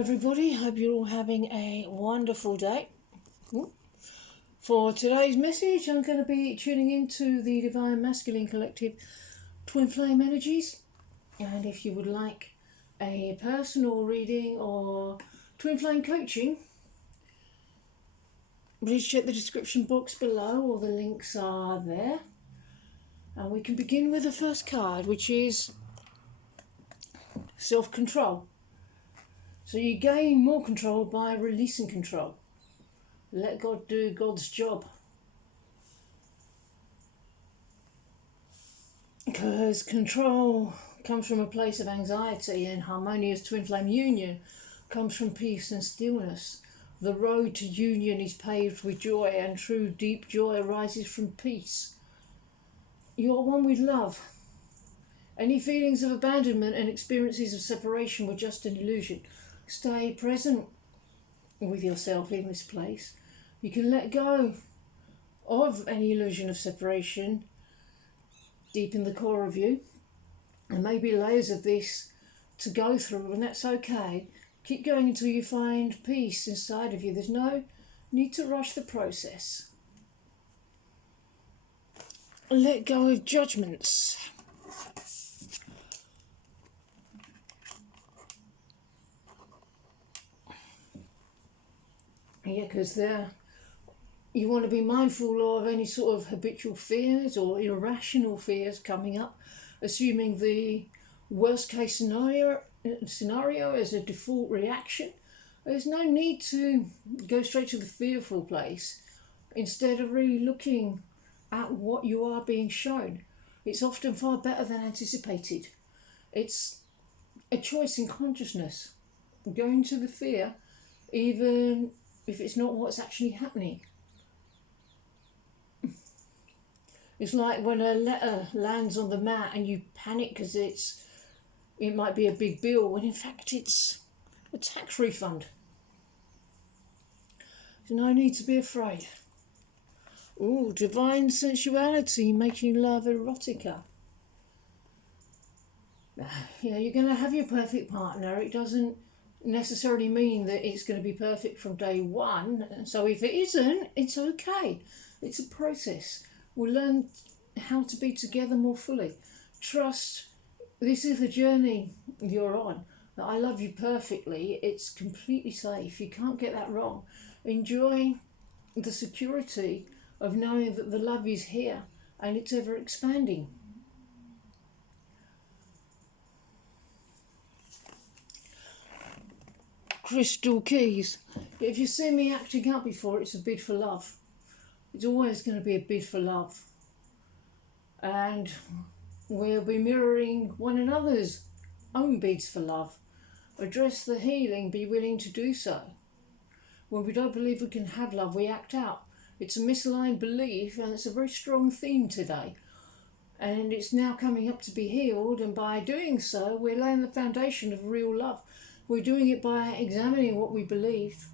everybody, hope you're all having a wonderful day. For today's message, I'm going to be tuning into the Divine Masculine Collective Twin Flame Energies. And if you would like a personal reading or Twin Flame coaching, please check the description box below, all the links are there. And we can begin with the first card, which is self-control. So you gain more control by releasing control. Let God do God's job. Because control comes from a place of anxiety, and harmonious twin flame union comes from peace and stillness. The road to union is paved with joy, and true deep joy arises from peace. You are one with love. Any feelings of abandonment and experiences of separation were just an illusion. Stay present with yourself in this place. You can let go of any illusion of separation deep in the core of you. There may be layers of this to go through, and that's okay. Keep going until you find peace inside of you. There's no need to rush the process. Let go of judgments. Yeah, because you want to be mindful of any sort of habitual fears or irrational fears coming up, assuming the worst case scenario as a default reaction. There's no need to go straight to the fearful place. Instead of really looking at what you are being shown. It's often far better than anticipated. It's a choice in consciousness. Going to the fear, even if it's not what's actually happening. It's like when a letter lands on the mat and you panic because it might be a big bill, when in fact it's a tax refund. There's no need to be afraid. Ooh, divine sensuality, making love erotica. Yeah, you're going to have your perfect partner. It doesn't necessarily mean that it's going to be perfect from day one. So if it isn't, it's okay. It's a process. We'll learn how to be together more fully. Trust, this is the journey you're on. I love you perfectly. It's completely safe. You can't get that wrong. Enjoy the security of knowing that the love is here and it's ever expanding. Crystal keys. If you've seen me acting up before, it's a bid for love. It's always going to be a bid for love. And we'll be mirroring one another's own bids for love. Address the healing, be willing to do so. When we don't believe we can have love, we act out. It's a misaligned belief, and it's a very strong theme today. And it's now coming up to be healed, and by doing so, we're laying the foundation of real love. We're doing it by examining what we believe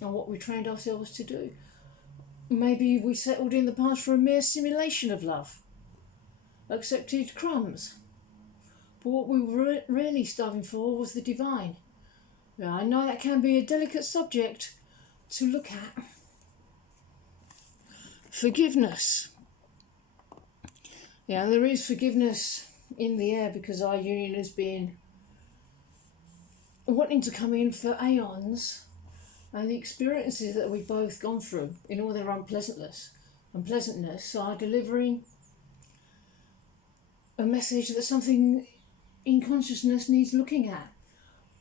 and what we trained ourselves to do. Maybe we settled in the past for a mere simulation of love, accepted crumbs. But what we were really starving for was the divine. Now, I know that can be a delicate subject to look at. Forgiveness. Yeah, there is forgiveness in the air because our union has been wanting to come in for aeons, and the experiences that we've both gone through in all their unpleasantness are delivering a message that something in consciousness needs looking at.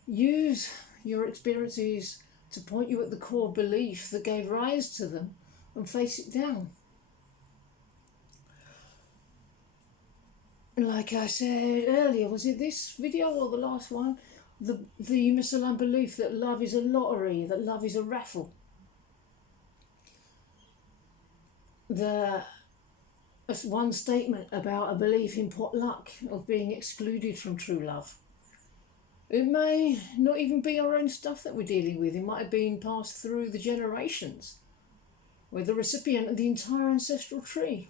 Use your experiences to point you at the core belief that gave rise to them and face it down. Like I said earlier, was it this video or the last one? The misaligned belief that love is a lottery, that love is a raffle. That's one statement about a belief in pot luck, of being excluded from true love. It may not even be our own stuff that we're dealing with. It might have been passed through the generations. We're the recipient of the entire ancestral tree.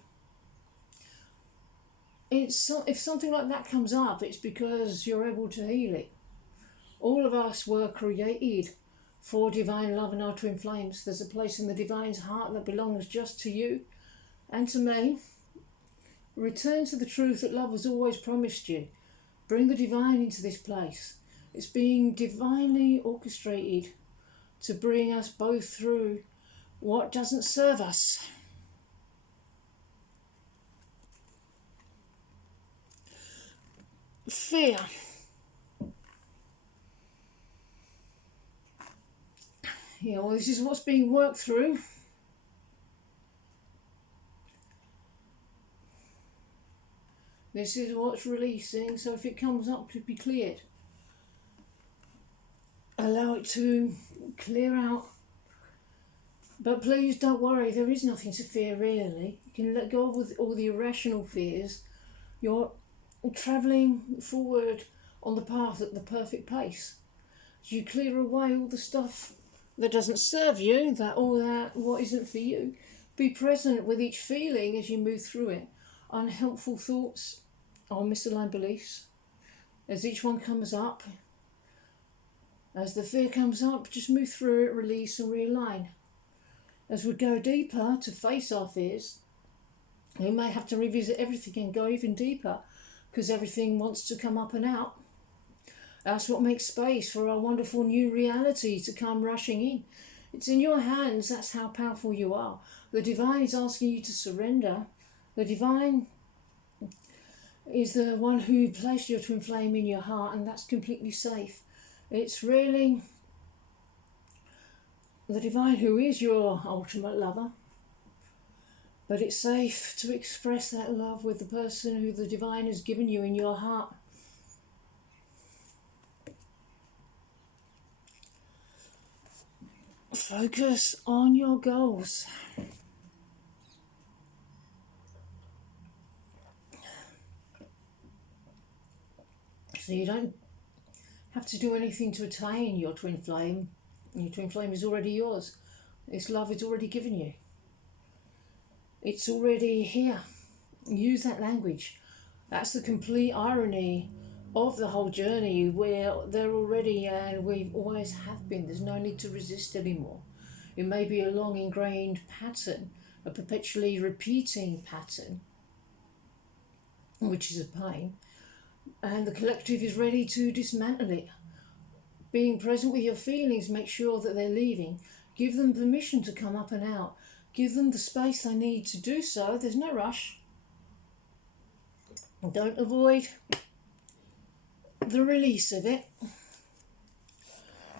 If something like that comes up, it's because you're able to heal it. All of us were created for divine love and our twin flames. There's a place in the divine's heart that belongs just to you and to me. Return to the truth that love has always promised you. Bring the divine into this place. It's being divinely orchestrated to bring us both through what doesn't serve us. Fear. Yeah, well, this is what's being worked through. This is what's releasing, so if it comes up to be cleared, allow it to clear out. But please don't worry, there is nothing to fear really. You can let go of all the irrational fears. You're travelling forward on the path at the perfect pace. As you clear away all the stuff that doesn't serve you, all that what isn't for you, be present with each feeling as you move through it. Unhelpful thoughts or misaligned beliefs, as each one comes up, as the fear comes up, just move through it, release and realign. As we go deeper to face our fears, we may have to revisit everything and go even deeper, because everything wants to come up and out. That's what makes space for our wonderful new reality to come rushing in. It's in your hands. That's how powerful you are. The divine is asking you to surrender. The divine is the one who placed your twin flame in your heart, and that's completely safe. It's really the divine who is your ultimate lover. But it's safe to express that love with the person who the divine has given you in your heart. Focus on your goals. So you don't have to do anything to attain your twin flame. Your twin flame is already yours. This love is already given you. It's already here. Use that language. That's the complete irony of the whole journey, where they're already, and we always have been. There's no need to resist anymore. It may be a long ingrained pattern, a perpetually repeating pattern, which is a pain, and the collective is ready to dismantle it. Being present with your feelings, make sure that they're leaving. Give them permission to come up and out. Give them the space they need to do so. There's no rush. Don't avoid the release of it.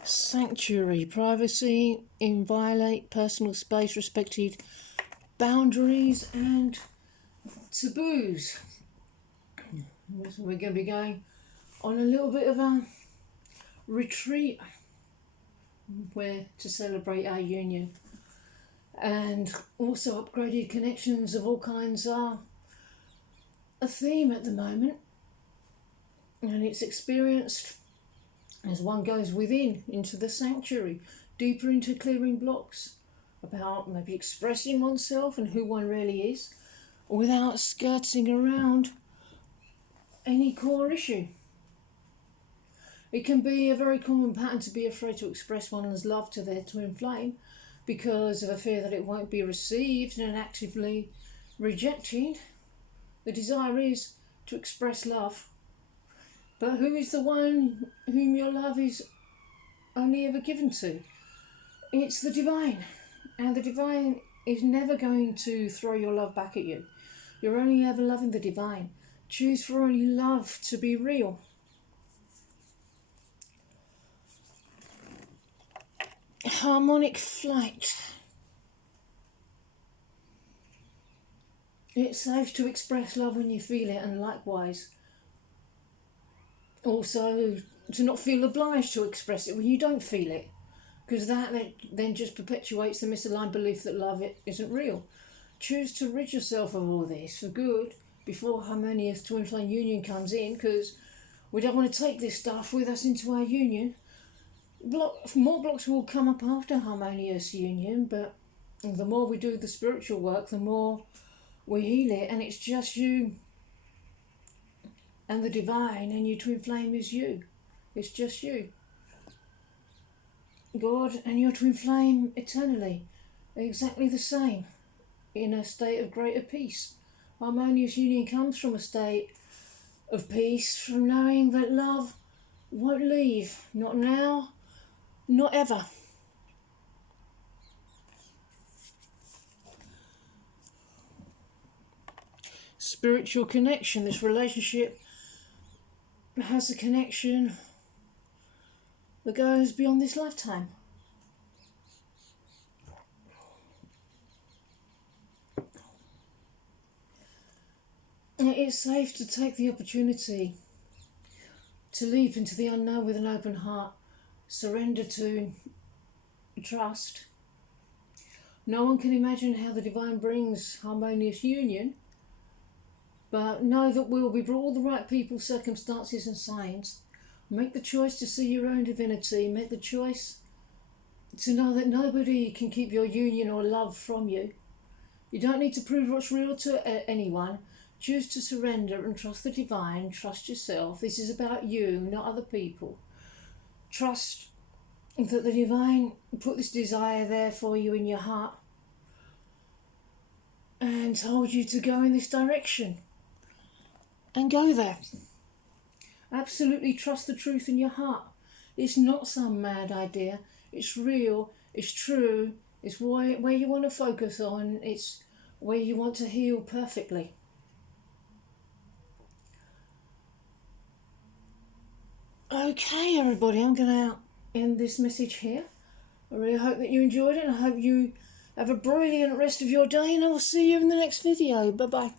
Sanctuary, privacy, inviolate personal space, respected boundaries and taboos. So we're going to be going on a little bit of a retreat where to celebrate our union, and also upgraded connections of all kinds are a theme at the moment, and it's experienced as one goes within into the sanctuary, deeper into clearing blocks about maybe expressing oneself and who one really is without skirting around any core issue. It can be a very common pattern to be afraid to express one's love to their twin flame because of a fear that it won't be received and actively rejected. The desire is to express love. But who is the one whom your love is only ever given to? It's the divine. And the divine is never going to throw your love back at you. You're only ever loving the divine. Choose for only love to be real. Harmonic flight. It's safe to express love when you feel it, and likewise also to not feel obliged to express it when you don't feel it, because that then just perpetuates the misaligned belief that love isn't real. Choose to rid yourself of all this for good before harmonious twin flame union comes in, because we don't want to take this stuff with us into our union. More blocks will come up after harmonious union, but the more we do the spiritual work, the more we heal it, and it's just you and the divine, and your twin flame is you. It's just you. God and your twin flame eternally, exactly the same, in a state of greater peace. Harmonious union comes from a state of peace, from knowing that love won't leave, not now, not ever. Spiritual connection, this relationship has a connection that goes beyond this lifetime. It's safe to take the opportunity to leap into the unknown with an open heart, surrender to trust. No one can imagine how the divine brings harmonious union, but know that we will be brought all the right people, circumstances and signs. Make the choice to see your own divinity. Make the choice to know that nobody can keep your union or love from you. You don't need to prove what's real to anyone. Choose to surrender and trust the divine. Trust yourself. This is about you, not other people. Trust that the divine put this desire there for you in your heart and told you to go in this direction. And go there. Absolutely trust the truth in your heart. It's not some mad idea. It's real. It's true. It's where you want to focus on. It's where you want to heal perfectly. Okay, everybody, I'm going to end this message here. I really hope that you enjoyed it, and I hope you have a brilliant rest of your day, and I will see you in the next video. Bye-bye.